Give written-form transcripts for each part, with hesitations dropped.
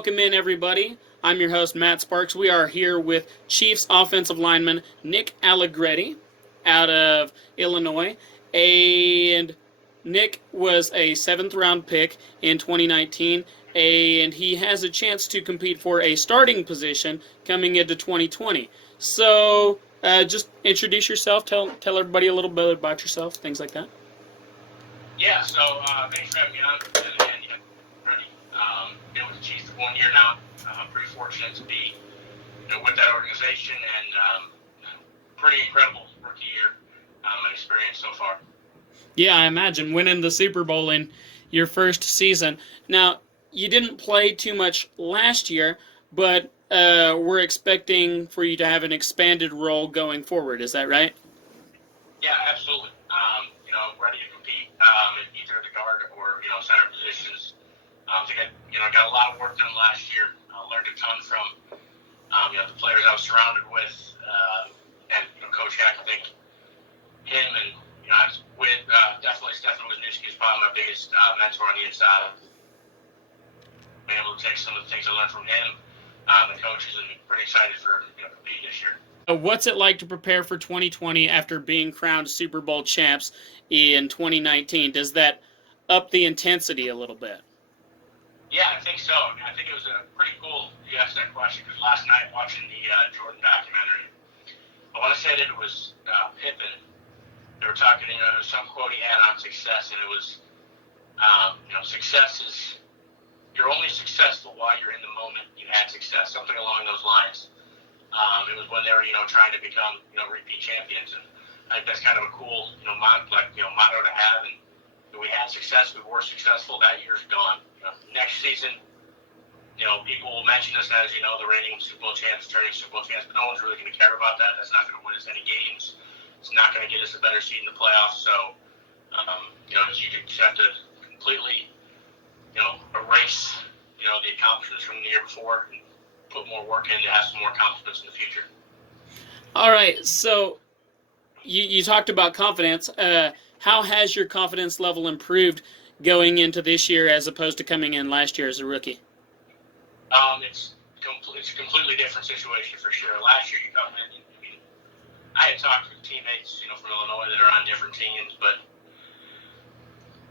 welcome in everybody. I'm your host, Matt Sparks. We are here with Chiefs offensive lineman Nick Allegretti out of Illinois. And Nick was a 7th-round pick in 2019, and he has a chance to compete for a starting position coming into 2020. So just introduce yourself, tell everybody a little bit about yourself, things like that. Yeah, so thanks for having me on. Been with the Chiefs for 1 year now. I'm pretty fortunate to be with that organization, and pretty incredible rookie year and experience so far. Yeah, I imagine winning the Super Bowl in your first season. Now, you didn't play too much last year, but we're expecting for you to have an expanded role going forward. Is that right? Yeah, absolutely. Ready to compete in either the guard or center positions. I think I got a lot of work done last year. Learned a ton from the players I was surrounded with, and Coach Hack. I think him and I was with definitely Stefan Wisniewski is probably my biggest mentor on the inside. Being able to take some of the things I learned from him, the coaches, and pretty excited for competing this year. What's it like to prepare for 2020 after being crowned Super Bowl champs in 2019? Does that up the intensity a little bit? Yeah, I think so. I think it was a pretty cool you asked that question, because last night watching the Jordan documentary, I want to say that it was Pippen. They were talking, there was some quote he had on success, and it was, success is, you're only successful while you're in the moment you had success, something along those lines. It was when they were, trying to become, repeat champions, and I think that's kind of a cool, motto to have. And we had success, we were successful. That year's gone. Next season, people will mention us as, the reigning Super Bowl champs, turning Super Bowl champs, but no one's really going to care about that. That's not going to win us any games. It's not going to get us a better seed in the playoffs. So, you just have to completely, erase, the accomplishments from the year before and put more work in to have some more accomplishments in the future. All right, so you talked about confidence. How has your confidence level improved going into this year as opposed to coming in last year as a rookie? It's a completely different situation for sure. Last year you come in, I had talked with teammates, from Illinois that are on different teams, but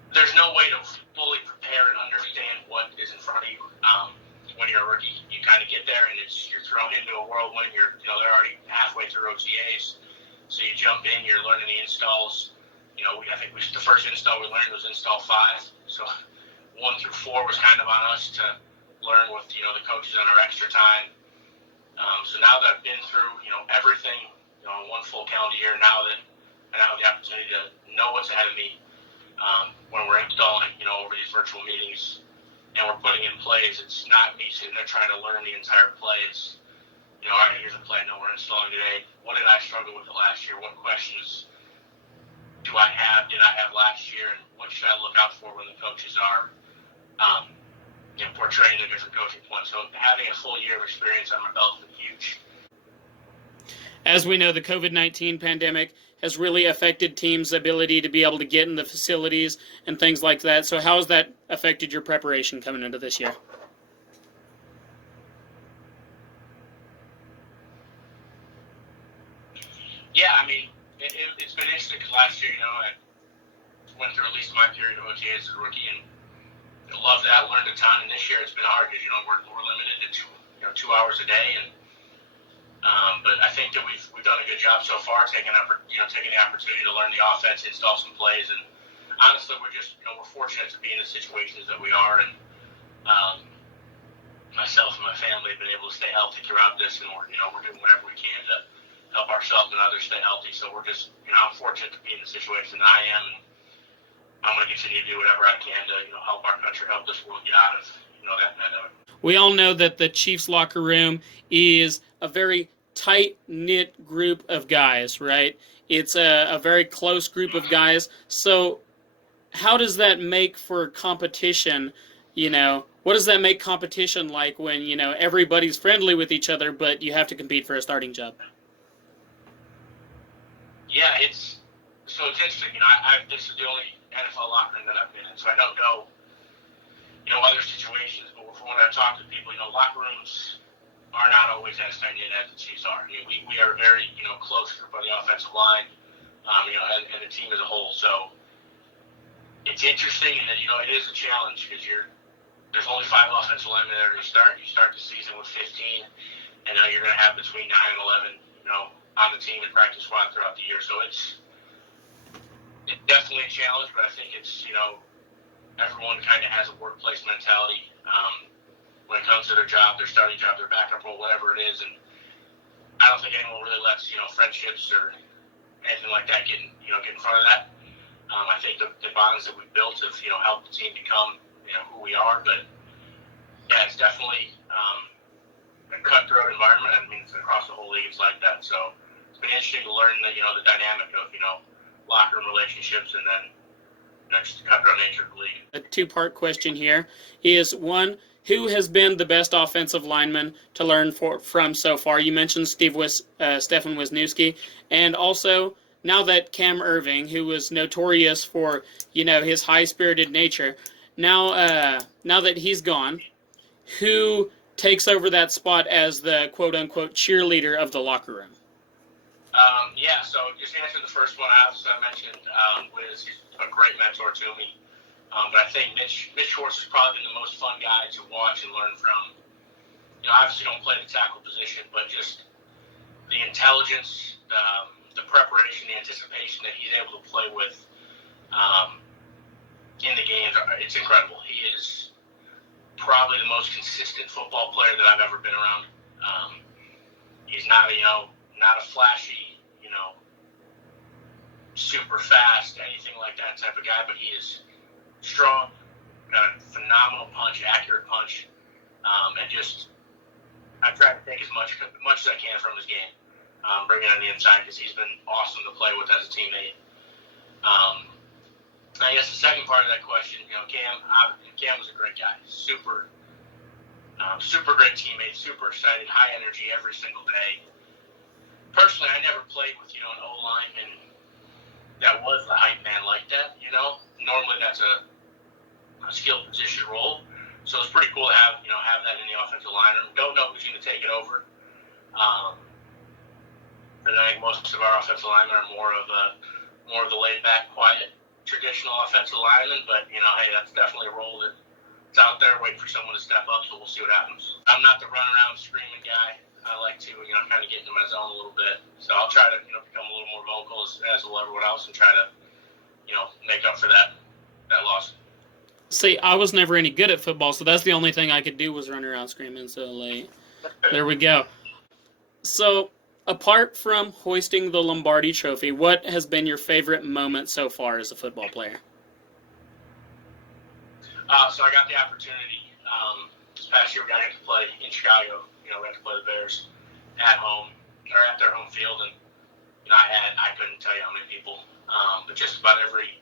there's no way to fully prepare and understand what is in front of you. When you're a rookie, you kind of get there and you're thrown into a whirlwind. They're already halfway through OTAs, so you jump in, you're learning the installs. I think the first install we learned was install 5, so 1 through 4 was kind of on us to learn with the coaches on our extra time. So now that I've been through everything, one full calendar year, now that I have the opportunity to know what's ahead of me when we're installing over these virtual meetings. And we're putting in plays. It's not me sitting there trying to learn the entire plays. All right, here's a play. No, we're installing today. What did I struggle with it last year? What questions did I have last year? And what should I look out for when the coaches are portraying the different coaching points? So having a full year of experience on my belt is huge. As we know, the COVID-19 pandemic has really affected teams' ability to be able to get in the facilities and things like that. So how has that affected your preparation coming into this year? Yeah, it's been interesting because last year, I went through at least my period of OTAs as a rookie and loved that, learned a ton. And this year it's been hard because, we're limited to 2 hours a day. And but I think that we've done a good job so far, taking the opportunity to learn the offense, install some plays, and honestly, we're fortunate to be in the situations that we are, and myself and my family have been able to stay healthy throughout this, and we're doing whatever we can to help ourselves and others stay healthy. So we're just, I'm fortunate to be in the situation that I am, and I'm going to continue to do whatever I can to help our country, help this world get out of that pandemic. We all know that the Chiefs locker room is a very tight-knit group of guys, right? It's a very close group of guys. So how does that make for competition? What does that make competition like when, everybody's friendly with each other, but you have to compete for a starting job? Yeah, it's interesting. This is the only NFL locker room that I've been in, so I don't know, other situations, but from when I talk to people, locker rooms are not always as tight knit as the Chiefs are. I mean, we are very, close group on the offensive line, and the team as a whole. So it's interesting, and then, it is a challenge because there's only 5 offensive linemen there to start. You start the season with 15, and you're going to have between 9 and 11, on the team and practice squad throughout the year. So it's definitely a challenge, but I think it's, everyone kind of has a workplace mentality when it comes to their job, their starting job, their backup role, whatever it is. And I don't think anyone really lets, friendships or anything like that get in front of that. I think the bonds that we've built have, helped the team become, who we are. But, yeah, it's definitely a cutthroat environment. I mean, it's across the whole league, it's like that. So it's been interesting to learn the dynamic of, locker room relationships and then just the cutthroat nature of the league. A 2-part question here is, one, who has been the best offensive lineman to learn from so far? You mentioned Stefan Wisniewski, and also now that Cam Irving, who was notorious for his high-spirited nature, now that he's gone, who takes over that spot as the quote-unquote cheerleader of the locker room? So just answering the first one, I mentioned Wiz, he's a great mentor to me. But I think Mitch Schwartz has probably been the most fun guy to watch and learn from. Obviously don't play the tackle position, but just the intelligence, the preparation, the anticipation that he's able to play with in the games, it's incredible. He is probably the most consistent football player that I've ever been around. He's not not a flashy, super fast, anything like that type of guy, but he is strong, got a phenomenal punch, accurate punch, and just I try to take as much as I can from his game, bring it on the inside because he's been awesome to play with as a teammate. I guess the second part of that question, Cam was a great guy, super great teammate, super excited, high energy every single day. Personally, I never played with an O lineman that was the hype man like that. Normally that's a skilled position role, so it's pretty cool to have that in the offensive line. Don't know who's going to take it over. But I think most of our offensive linemen are more of the laid back, quiet, traditional offensive lineman. But hey, that's definitely a role that's out there waiting for someone to step up. So we'll see what happens. I'm not the run around screaming guy. I like to, kind of get into my zone a little bit. So I'll try to, become a little more vocal as will everyone else and try to, make up for that loss. See, I was never any good at football, so that's the only thing I could do was run around screaming. So, there we go. So, apart from hoisting the Lombardi Trophy, what has been your favorite moment so far as a football player? So I got the opportunity this past year. We got to play in Chicago. We had to play the Bears at home or at their home field, and I couldn't tell you how many people, but just about every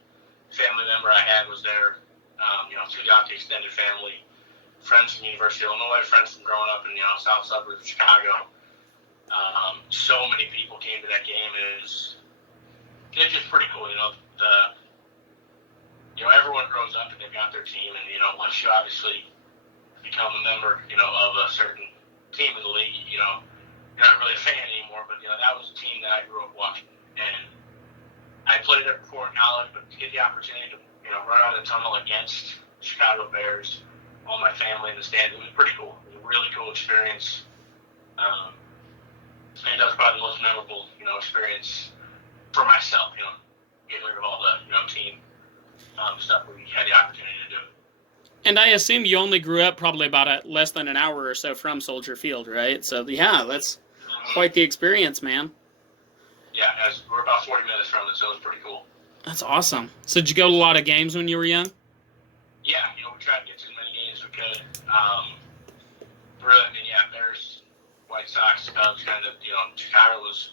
family member I had was there. Throughout the extended family, friends from the University of Illinois, friends from growing up in south suburbs of Chicago. So many people came to that game. It's just pretty cool. Everyone grows up and they've got their team, and once you obviously become a member, of a certain team in the league, you're not really a fan anymore. But that was a team that I grew up watching, and I played there before in college. But to get the opportunity to run out of the tunnel against Chicago Bears, all my family in the stands, it was pretty cool. It was a really cool experience. And that was probably the most memorable, experience for myself. Getting rid of all the team stuff we had the opportunity to do. And I assume you only grew up probably about less than an hour or so from Soldier Field, right? So, yeah, that's quite the experience, man. Yeah, we're about 40 minutes from it, so it was pretty cool. That's awesome. So did you go to a lot of games when you were young? Yeah, we tried to get to as many games as we could. Really, Bears, White Sox, Cubs, kind of, Chicago was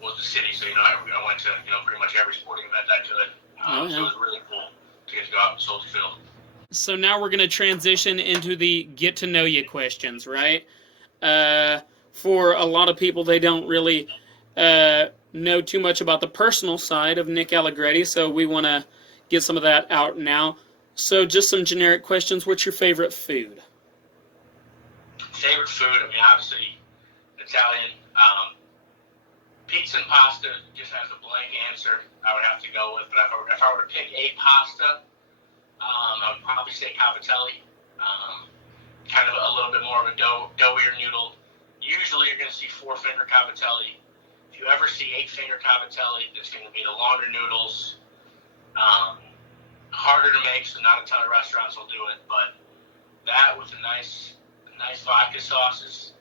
the city, so, I went to, pretty much every sporting event I could. So it was really cool to get to go out to Soldier Field. So now we're going to transition into the get-to-know-you questions, right? For a lot of people, they don't really know too much about the personal side of Nick Allegretti, so we want to get some of that out now. So just some generic questions. What's your favorite food? Favorite food? I mean, obviously Italian. Pizza and pasta just as a blank answer, I would have to go with. But if I were to pick a pasta, I would probably say cavatelli. Kind of a little bit more of a doughier noodle. Usually you're going to see 4-finger cavatelli. If you ever see 8-finger cavatelli, it's going to be the longer noodles. Harder to make, so not a ton of restaurants will do it. But that with a nice vodka sauce is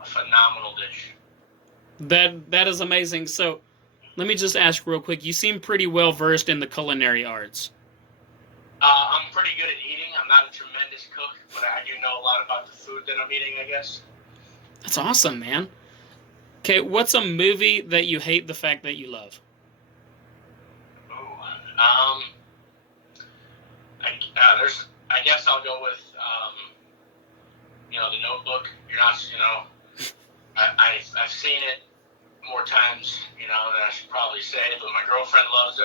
a phenomenal dish. That is amazing. So, let me just ask real quick. You seem pretty well versed in the culinary arts. I'm pretty good at eating. I'm not a tremendous cook, but I do know a lot about the food that I'm eating, I guess. That's awesome, man. Okay, what's a movie that you hate the fact that you love? Ooh, I guess I'll go with, The Notebook. You're not, I've seen it more times, than I should probably say, but my girlfriend loves it.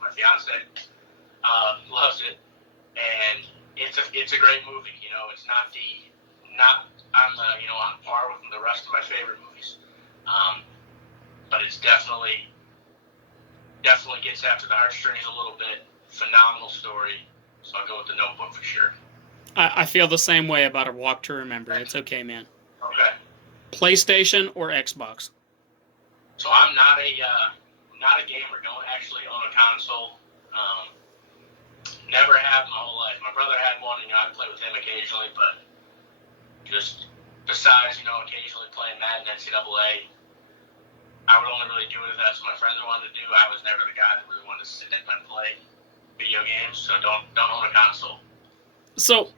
My fiance loves it, and it's a great movie. It's not on par with the rest of my favorite movies, but it's definitely gets after the heartstrings a little bit. Phenomenal story, so I'll go with The Notebook for sure. I feel the same way about A Walk to Remember. It's okay, man. Okay. PlayStation or Xbox? So I'm not a gamer. Don't actually own a console. Never have my whole life. My brother had one, and I'd play with him occasionally, but just besides, occasionally playing Madden NCAA, I would only really do it if that's what my friends wanted to do. I was never the guy that really wanted to sit and play video games, so don't own a console. So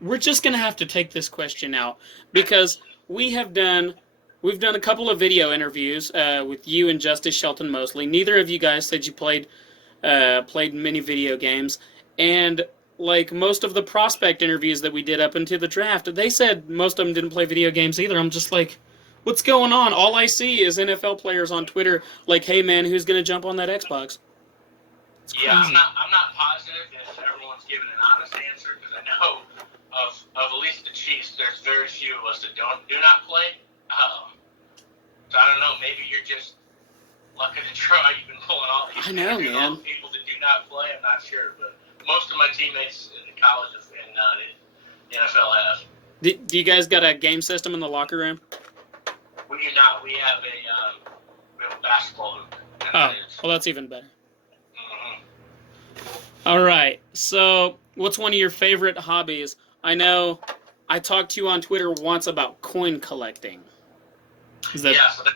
we're just gonna have to take this question out because we've done a couple of video interviews with you and Justice Shelton Mosley. Neither of you guys said you played many video games, and like most of the prospect interviews that we did up into the draft, they said most of them didn't play video games either. I'm just like, what's going on? All I see is NFL players on Twitter like, hey man, who's gonna jump on that Xbox? Yeah, I'm not positive if everyone's giving an honest answer, because I know of at least the Chiefs, there's very few of us that do not play. So I don't know, maybe you're just lucky to try. You've been pulling all these man. People that do not play. I'm not sure, but most of my teammates in college and the NFL have. Do you guys got a game system in the locker room? We do not. We have a basketball hoop. Oh, well, that's even better. All right. So, what's one of your favorite hobbies? I know I talked to you on Twitter once about coin collecting. So that's my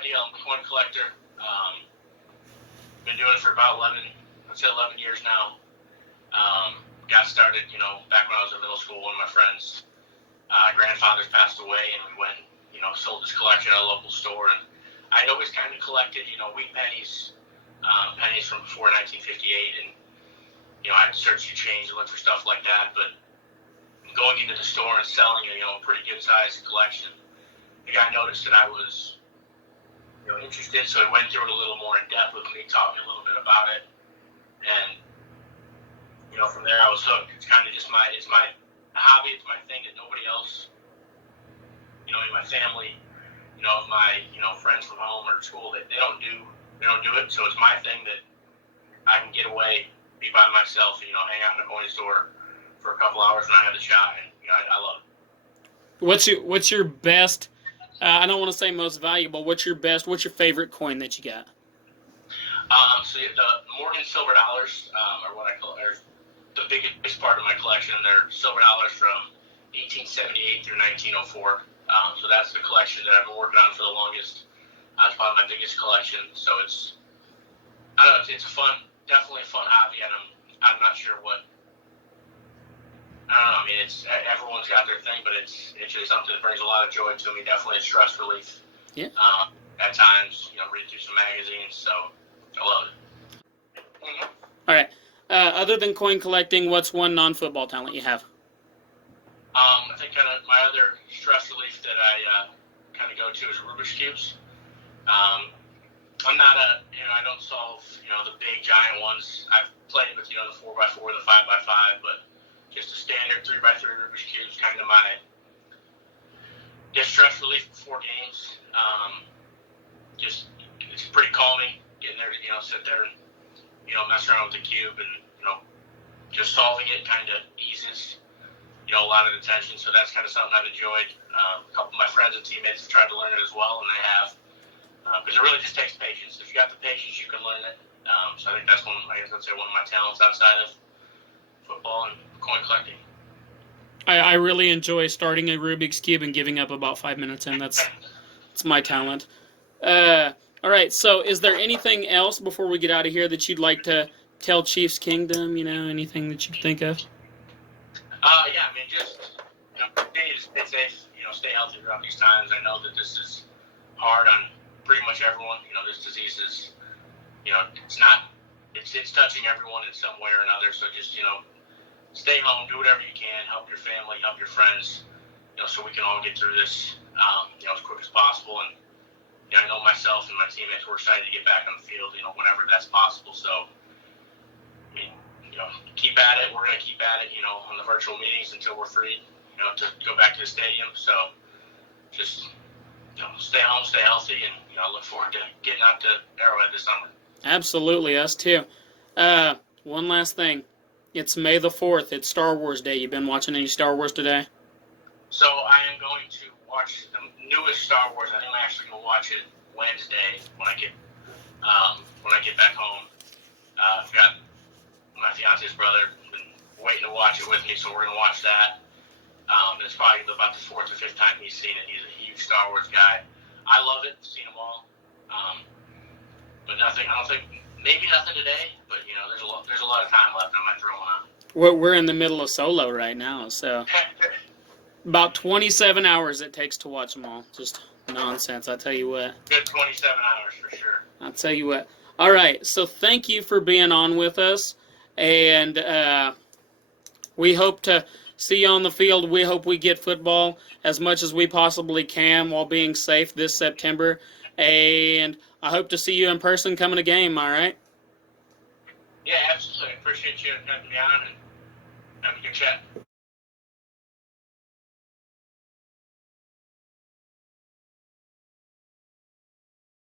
deal. I'm a coin collector. Been doing it for about 11 years now. Got started, back when I was in middle school. One of my friends' grandfathers passed away, and we went, sold his collection at a local store. And I'd always kind of collected, wheat pennies. Pennies from before 1958, and I had to search through change and look for stuff like that. But going into the store and selling a pretty good sized collection, the guy noticed that I was interested, so he went through it a little more in depth with me, taught me a little bit about it, and from there I was hooked. It's kind of just my hobby. It's my thing that nobody else, in my family, my friends from home or school, they don't do. They don't do it, so it's my thing that I can get away, be by myself, hang out in a coin store for a couple hours when I have the shot, and I love it. What's your best? I don't want to say most valuable. What's your favorite coin that you got? So the Morgan silver dollars are what I call the biggest part of my collection. They're silver dollars from 1878 through 1904. So that's the collection that I've been working on for the longest. It's probably my biggest collection, so it's definitely a fun hobby, and I'm not sure what. I don't know. I mean, everyone's got their thing, but it's just something that brings a lot of joy to me. Definitely a stress relief. Yeah. At times, read through some magazines, so I love it. Mm-hmm. All right. Other than coin collecting, what's one non-football talent you have? I think kind of my other stress relief that I kind of go to is Rubik's Cubes. I'm not I don't solve, the big giant ones. I've played with, the 4x4, the 5x5, but just a standard 3x3 Rubik's Cube is kind of my stress relief before games. Just it's pretty calming getting there to sit there and mess around with the cube and just solving it kind of eases a lot of the tension. So that's kind of something I've enjoyed. A couple of my friends and teammates have tried to learn it as well, and they have, because it really just takes patience. If you got the patience, you can learn it. So I think that's one of my talents outside of football and coin collecting. I really enjoy starting a Rubik's Cube and giving up about 5 minutes in. That's my talent. All right, so is there anything else before we get out of here that you'd like to tell Chiefs Kingdom, anything that you think of? Yeah, I mean, just stay safe, stay healthy throughout these times. I know that this is hard on pretty much everyone. This disease is, it's touching everyone in some way or another. So just, stay home, do whatever you can, help your family, help your friends, so we can all get through this, as quick as possible. And, I know myself and my teammates, we're excited to get back on the field, whenever that's possible. So, I mean, keep at it. We're going to keep at it, on the virtual meetings until we're free, to go back to the stadium. So just, stay home, stay healthy, and, I look forward to getting out to Arrowhead this summer. Absolutely, us too. One last thing. It's May the 4th. It's Star Wars Day. You been watching any Star Wars today? So I am going to watch the newest Star Wars. I think I'm actually going to watch it Wednesday when I get back home. I've got my fiance's brother been waiting to watch it with me, so we're going to watch that. It's probably about the 4th or 5th time he's seen it. He's a huge Star Wars guy. I love it. Seen them all. But nothing. I don't think. Maybe nothing today. But there's a lot of time left. I might throw one on. We're in the middle of Solo right now, so about 27 hours it takes to watch them all. Just nonsense. I tell you what. Good 27 hours for sure. I'll tell you what. All right. So thank you for being on with us, and we hope to see you on the field. We hope we get football as much as we possibly can while being safe this September. And I hope to see you in person coming a game, all right? Yeah, absolutely. I appreciate you having me on and having a good chat.